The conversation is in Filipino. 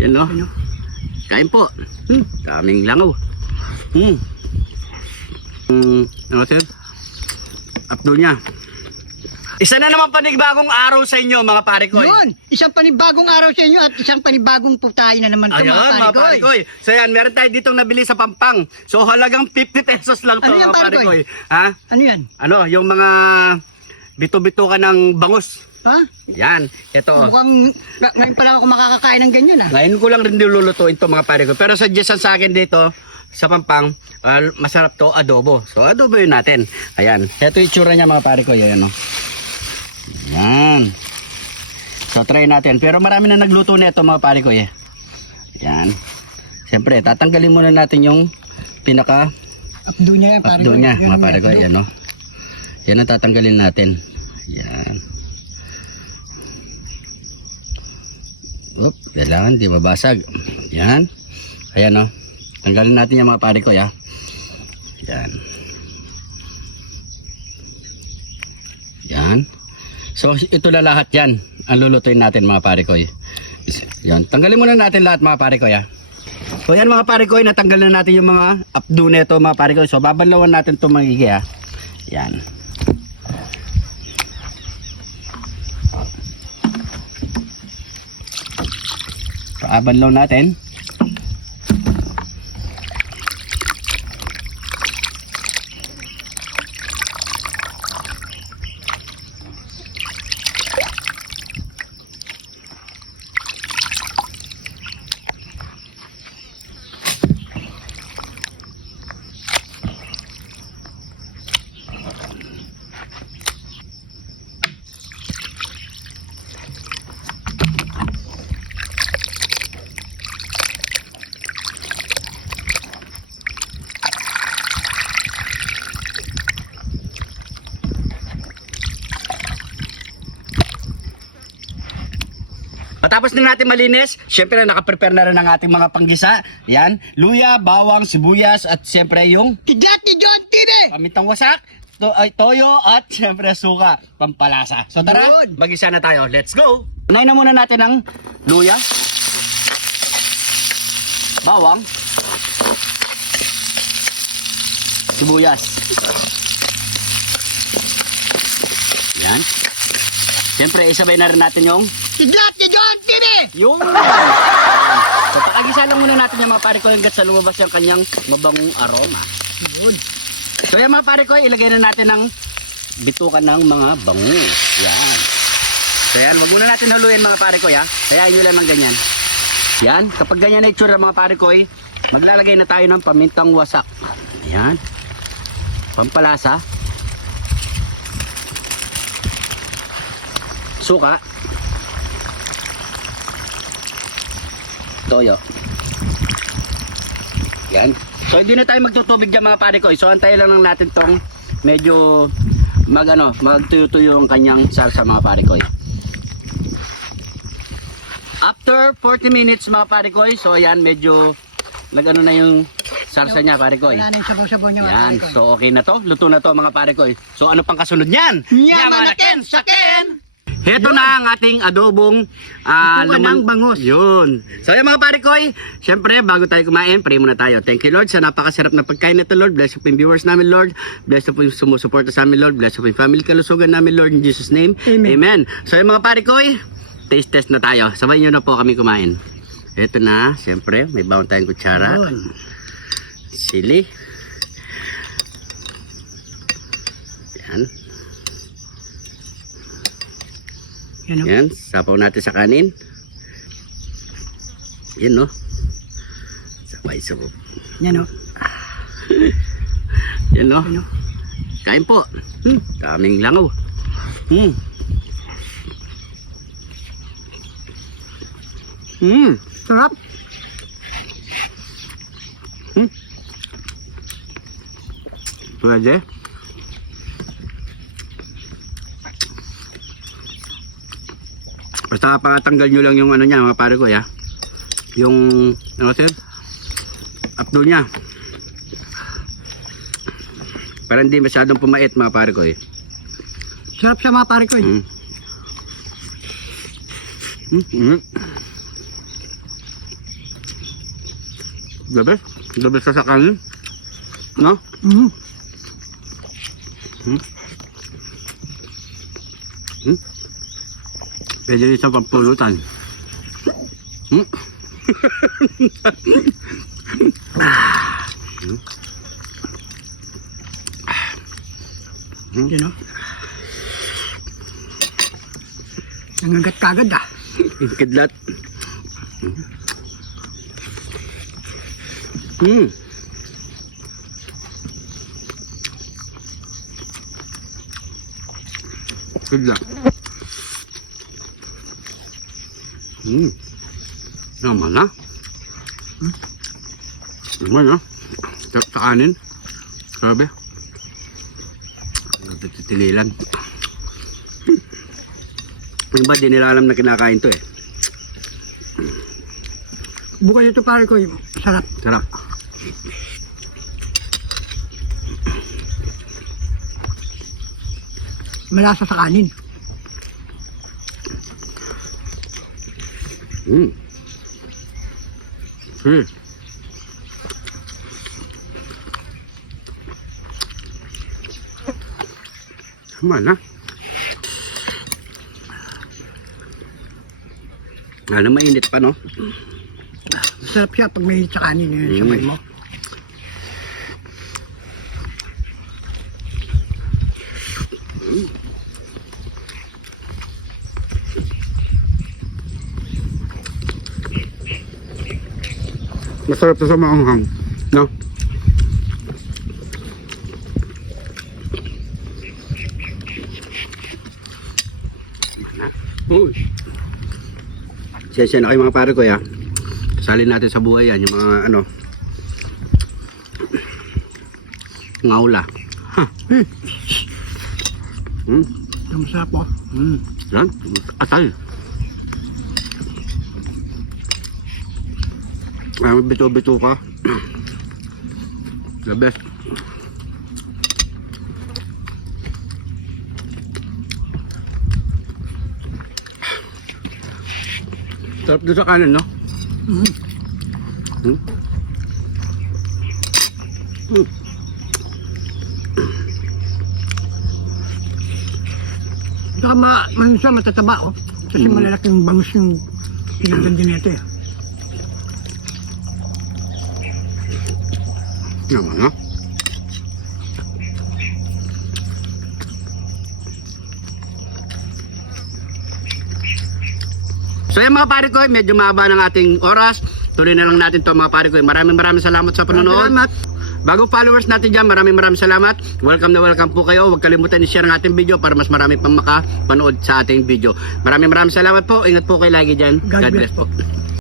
Yan no. Kain po. Daming langaw. Ano sir? Updo niya. Isa na naman panibagong araw sa inyo mga pare ko. Yun, isang panibagong araw sa inyo at isang panibagong putahe na naman ito Ayun mga pare ko. So yan, meron tayo ditong nabili sa Pampang. So halagang 50 pesos lang to Ano yan, mga pare pare ko. ko? Ha? Ano yan? Ano, yung mga bito-bito ka ng bangus. Ha? Yan, ito. Mukhang ngayon pa lang ako makakakain ng ganyan Ngayon ko lang rin nilulutuin to mga pare ko. Pero suggestion sa akin dito sa Pampang, masarap to adobo. So adobo yun natin. Ayan. Ito yung itsura niya mga pare ko. Yan o. Yan. So try natin. Pero marami na nagluto nito mga pare ko. Yan. Siyempre, tatanggalin muna natin yung pinaka Abdo niya yan, pare updo ko. niya Yan mga ang pare ko. abdo. Yan o. Yan ang tatanggalin natin. Yan. Oop, kailangan di mabasag. Yan. Ayan o. Tanggalin natin yung mga pare ko ya. Yan. Yan. So ito na lahat yan. Ang lulutuin natin mga pare ko. Yan. Tanggalin muna natin lahat mga pare ko ya. So yan mga pare ko, natanggal na natin yung mga updo nito mga pare ko. So babanlawan natin itong magigi ya. Yan. Abanlaw natin. Matapos na natin malinis, syempre nakaprepare na rin ang ating mga panggisa. Yan, luya, bawang, sibuyas at syempre yung Kidlat ni John Tine! pamitang wasak, toyo at syempre suka, pampalasa. So tara, Good. magisa na tayo. Let's go! Unahin na muna natin ang luya, bawang, sibuyas. Yan. Syempre isabay na rin natin yung Kidlat ni John Tine! yung so pakagisa lang muna natin yung mga pare ko hanggat sa lumabas yung kanyang mabangong aroma. Good. So yung mga pare ko, ilagay na natin ng bitukan ng mga bangus. Yan. So yan, wag muna natin haluin mga pare ko ya. Kayain nyo lang ng ganyan. Yan, kapag ganyan na itsura mga pare ko, maglalagay na tayo ng pamintang wasak. Yan. Pampalasa. Suka. Toyo. Yan. So hindi na tayo magtutubig dyan mga pare ko. So antayin lang natin tong medyo magtuyo-tuyo ang kanyang sarsa mga pare ko. After 40 minutes mga pare ko, so yan medyo nagano na yung sarsa niya pare ko. Wala na yung sabaw-sabaw niya, mga Yan, pare ko. so okay na to. Luto na to mga pare ko. So ano pang kasunod niyan? Yaman na Ken, sa Ken! Heto na ang ating adobong Bitukan ng bangus. Yun. So yung mga pare ko, syempre bago tayo kumain, pray muna tayo. Thank you Lord sa napakasarap na pagkain nito Lord. Bless you po yung viewers namin Lord. Bless you po yung sumusuporta sa amin Lord. Bless you po yung family kalusugan namin Lord. In Jesus name, Amen. So yung mga pare ko, taste test na tayo. Sabay nyo na po kami kumain. Heto na, syempre may bawang tayong kutsara. Yun. Sili. Yan. Yan o. Yan, sapaw natin sa kanin. Yan no. Sabay-sabay. Yan o. Yan no. Kain po. Daming langaw. Sarap. Pwede. Basta patanggal nyo lang yung ano niya mga pare ko ya. Yung ano sir? Updo niya. Para hindi masyadong pumait mga pare ko Sarap siya mga pare ko. The best sa kanin. No? Mm. Pwede rin sa pampulutan. You know? Nangagat kagad ah. Kidlat. Hmm. Kidlat. Hmm. Naman na. Naman na. Sarap sa kanin. Sabi. Titililan. Yung ba, di nila alam na kinakain to eh. Bukod ito pare ko, sarap. Sarap. Malasa sa kanin. Hmm. Hmm. Tama na. Ano, mainit pa, no? Sarap siya pag may sa kanin yun, sabay mo. Masarap to sa maanghang, no? Uy. Siyensya na kayo mga pare ko, ya. Kasalin natin sa buhay yan, yung mga ano, ngaula. Ha. Ang sarap po. Yan, atal. Ay, bito-bito ka. The best. Sarap doon sa kanin, no? Saka manisa matataba oh. Kasi malalaking bangus yung pinaganda nito eh. Naman, no? So yan mga pare ko, medyo mahaba ng ating oras. Tuloy na lang natin to mga pare ko. Maraming salamat sa panonood. Salamat. Bagong followers natin dyan, maraming salamat. Welcome na welcome po kayo. Huwag kalimutan i-share ang ating video para mas marami pang makapanood sa ating video. Maraming salamat po. Ingat po kayo lagi dyan. God bless po.